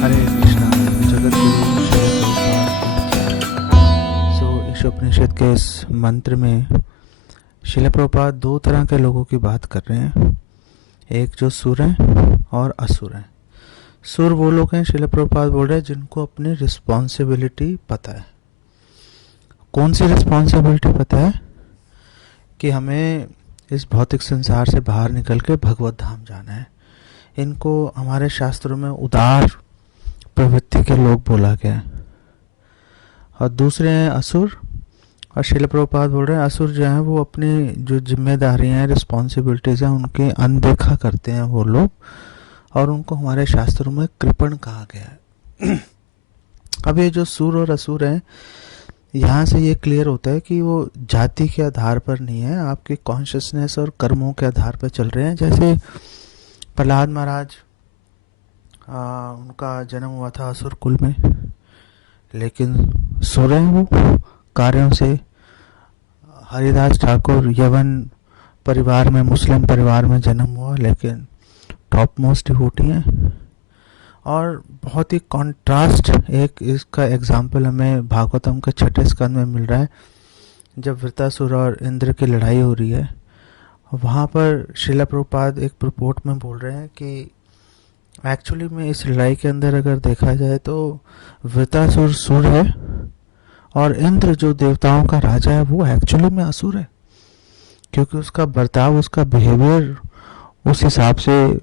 हरे कृष्णा। जगत गुरु श्री प्रभुपाद की जय। इस उपनिषद के इस मंत्र में श्रील प्रभुपाद दो तरह के लोगों की बात कर रहे हैं। एक जो सुर हैं और असुर हैं। सुर वो लोग हैं, श्रील प्रभुपाद बोल रहे हैं, जिनको अपनी रिस्पॉन्सिबिलिटी पता है। कौन सी रिस्पॉन्सिबिलिटी पता है? कि हमें इस भौतिक संसार से बाहर निकल के भगवत धाम जाना है। इनको हमारे शास्त्रों में उदार प्रवृत्ति के लोग बोला गया है। और दूसरे हैं असुर। और श्रील प्रभुपाद बोल रहे हैं असुर जो हैं वो अपनी जो जिम्मेदारियां हैं, रिस्पॉन्सिबिलिटीज़ हैं, उनके अनदेखा करते हैं वो लोग, और उनको हमारे शास्त्रों में कृपण कहा गया है। अब ये जो सुर और असुर हैं, यहाँ से ये क्लियर होता है कि वो जाति के आधार पर नहीं है, आपके कॉन्शियसनेस और कर्मों के आधार पर चल रहे हैं। जैसे प्रहलाद महाराज, उनका जन्म हुआ था असुर कुल में, लेकिन सुर हैं वो कार्यों से। हरिदास ठाकुर यवन परिवार में, मुस्लिम परिवार में जन्म हुआ, लेकिन टॉप मोस्ट डिवोटी हैं। और बहुत ही कॉन्ट्रास्ट एक इसका एग्जाम्पल हमें भागवतम के 6ठे स्कंद में मिल रहा है। जब वृतासुर और इंद्र की लड़ाई हो रही है, वहाँ पर श्रील प्रभुपाद एक रिपोर्ट में बोल रहे हैं कि एक्चुअली में इस लड़ाई के अंदर अगर देखा जाए तो वृतासुर सुर है, और इंद्र जो देवताओं का राजा है वो एक्चुअली में असुर है, क्योंकि उसका बर्ताव, उसका बिहेवियर उस हिसाब से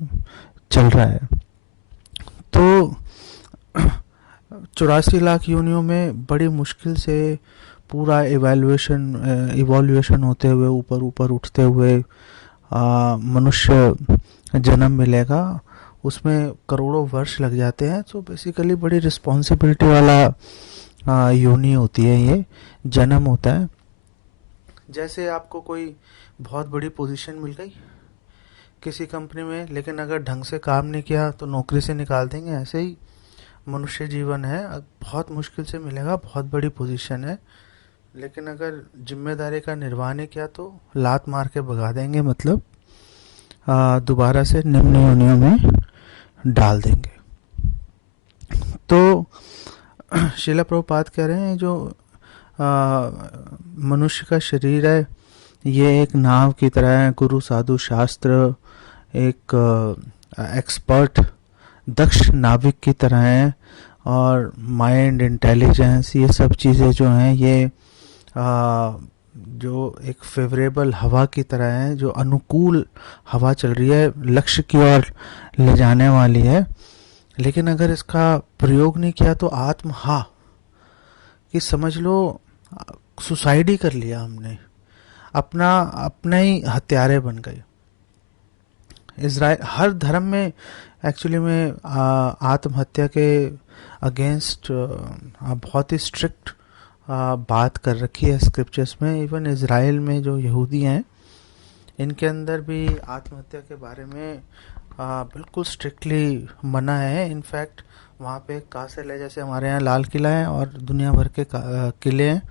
चल रहा है। तो 84 लाख योनियों में बड़ी मुश्किल से पूरा इवोल्यूशन होते हुए ऊपर ऊपर उठते हुए मनुष्य जन्म मिलेगा। उसमें करोड़ों वर्ष लग जाते हैं। तो बेसिकली बड़ी रिस्पॉन्सिबिलिटी वाला योनि होती है, ये जन्म होता है। जैसे आपको कोई बहुत बड़ी पोजीशन मिल गई किसी कंपनी में, लेकिन अगर ढंग से काम नहीं किया तो नौकरी से निकाल देंगे। ऐसे ही मनुष्य जीवन है, बहुत मुश्किल से मिलेगा, बहुत बड़ी पोजीशन है, लेकिन अगर जिम्मेदारी का निर्वाह नहीं किया तो लात मार के भगा देंगे, मतलब दोबारा से निम्न योनियों में डाल देंगे। तो श्रील प्रभुपाद कह रहे हैं जो मनुष्य का शरीर है, ये एक नाव की तरह है। गुरु साधु शास्त्र एक एक्सपर्ट दक्ष नाविक की तरह है, और माइंड, इंटेलिजेंस, ये सब चीज़ें जो हैं ये जो एक फेवरेबल हवा की तरह है, जो अनुकूल हवा चल रही है, लक्ष्य की ओर ले जाने वाली है। लेकिन अगर इसका प्रयोग नहीं किया तो आत्महा, कि समझ लो सुसाइड ही कर लिया हमने, अपने ही हत्यारे बन गए। इज़राइल हर धर्म में एक्चुअली में आत्महत्या के अगेंस्ट बहुत ही स्ट्रिक्ट बात कर रखी है स्क्रिप्चर्स में। इवन इज़राइल में जो यहूदी हैं, इनके अंदर भी आत्महत्या के बारे में बिल्कुल स्ट्रिक्टली मना है। इनफैक्ट वहाँ पे एक कासल है, जैसे हमारे यहाँ लाल किला है और दुनिया भर के किले हैं,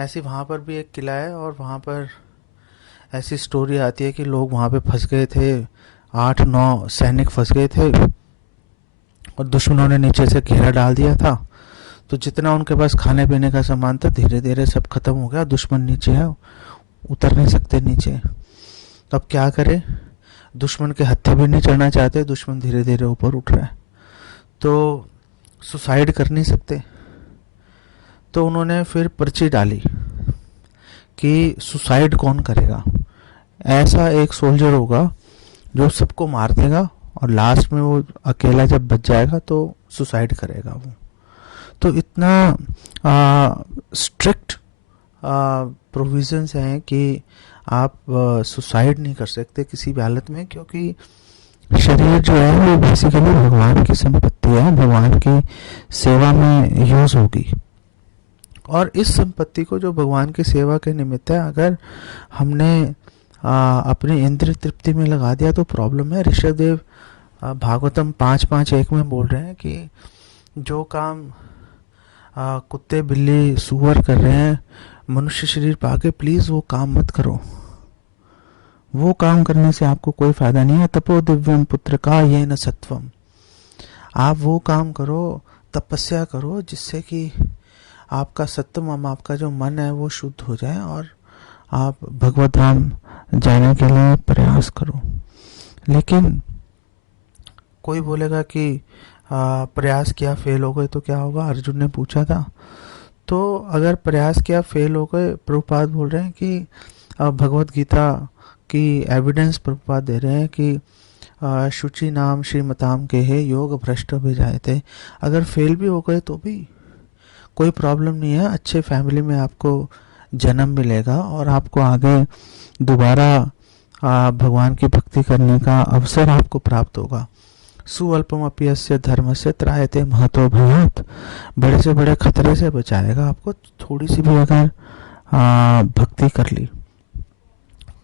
ऐसे वहाँ पर भी एक किला है। और वहाँ पर ऐसी स्टोरी आती है कि लोग वहाँ पे फंस गए थे, 8-9 सैनिक फंस गए थे, और दुश्मनों ने नीचे से घेरा डाल दिया था। तो जितना उनके पास खाने पीने का सामान था, धीरे धीरे सब खत्म हो गया। दुश्मन नीचे है, उतर नहीं सकते नीचे। तो अब क्या करें? दुश्मन के हत्थे भी नहीं चढ़ना चाहते, दुश्मन धीरे धीरे ऊपर उठ रहा है, तो सुसाइड कर नहीं सकते। तो उन्होंने फिर पर्ची डाली कि सुसाइड कौन करेगा। ऐसा एक सोल्जर होगा जो सबको मार देगा, और लास्ट में वो अकेला जब बच जाएगा तो सुसाइड करेगा वो। तो इतना स्ट्रिक्ट प्रोविजंस हैं कि आप सुसाइड नहीं कर सकते किसी भी हालत में, क्योंकि शरीर जो है वो बेसिकली भगवान की संपत्ति है, भगवान की सेवा में यूज़ होगी। और इस संपत्ति को जो भगवान की सेवा के निमित्त है, अगर हमने अपनी इंद्रिय तृप्ति में लगा दिया तो प्रॉब्लम है। ऋषभदेव भागवतम 5.5.1 में बोल रहे हैं कि जो काम कुत्ते, बिल्ली, सूअर कर रहे हैं मनुष्य शरीर पाके, प्लीज़ वो काम मत करो। वो काम करने से आपको कोई फ़ायदा नहीं है। तपो दिव्यम पुत्र का ये न सत्वम। आप वो काम करो, तपस्या करो, जिससे कि आपका सत्वम, आपका जो मन है वो शुद्ध हो जाए और आप भगवत धाम जाने के लिए प्रयास करो। लेकिन कोई बोलेगा कि प्रयास किया फेल हो गए तो क्या होगा, अर्जुन ने पूछा था। तो अगर प्रयास किया फेल हो गए, प्रभुपाद बोल रहे हैं कि भगवत गीता की एविडेंस प्रभुपाद दे रहे हैं कि शुचि नाम श्रीमताम के है योग भ्रष्ट भी जाए थे। अगर फेल भी हो गए तो भी कोई प्रॉब्लम नहीं है, अच्छे फैमिली में आपको जन्म मिलेगा और आपको आगे दोबारा भगवान की भक्ति करने का अवसर आपको प्राप्त होगा। सुअल्पम अप्यस्य धर्म से त्रायते महतो भयात, बड़े से बड़े खतरे से बचाएगा आपको, थोड़ी सी भी अगर भक्ति कर ली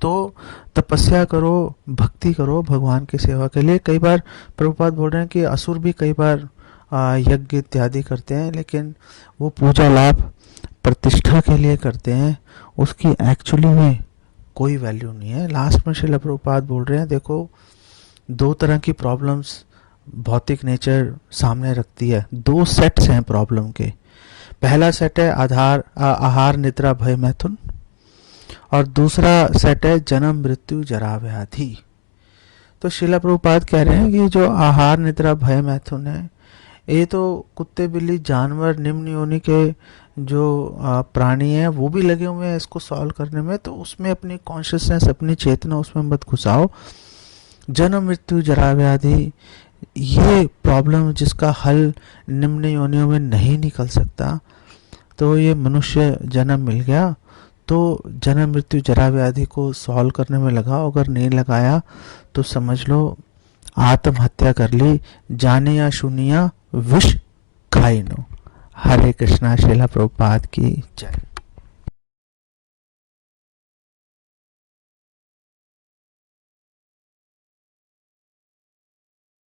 तो। तपस्या करो, भक्ति करो भगवान की सेवा के लिए। कई बार प्रभुपाद बोल रहे हैं कि असुर भी कई बार यज्ञ इत्यादि करते हैं, लेकिन वो पूजा लाभ प्रतिष्ठा के लिए करते हैं, उसकी एक्चुअली में कोई वैल्यू नहीं है। लास्ट में श्रील प्रभुपाद बोल रहे हैं, देखो दो तरह की प्रॉब्लम्स भौतिक नेचर सामने रखती है, दो सेट्स हैं प्रॉब्लम के। पहला सेट है आहार निद्रा भय मैथुन, और दूसरा सेट है जन्म मृत्यु जरा व्याधि। तो श्रील प्रभुपाद कह रहे हैं कि जो आहार निद्रा भय मैथुन है, ये तो कुत्ते बिल्ली जानवर निम्न योनि के जो प्राणी हैं वो भी लगे हुए हैं इसको सॉल्व करने में, तो उसमें अपनी कॉन्शियसनेस, अपनी चेतना उसमें मत घुसाओ। जन्म मृत्यु जरा व्याधि, ये प्रॉब्लम जिसका हल निम्न योनियों में नहीं निकल सकता, तो ये मनुष्य जन्म मिल गया तो जन्म मृत्यु जरा व्याधि को सॉल्व करने में लगाओ। अगर नहीं लगाया तो समझ लो आत्महत्या कर ली, जाने या सुनिया विष खाई नो। हरे कृष्णा। श्रील प्रभुपाद की जय।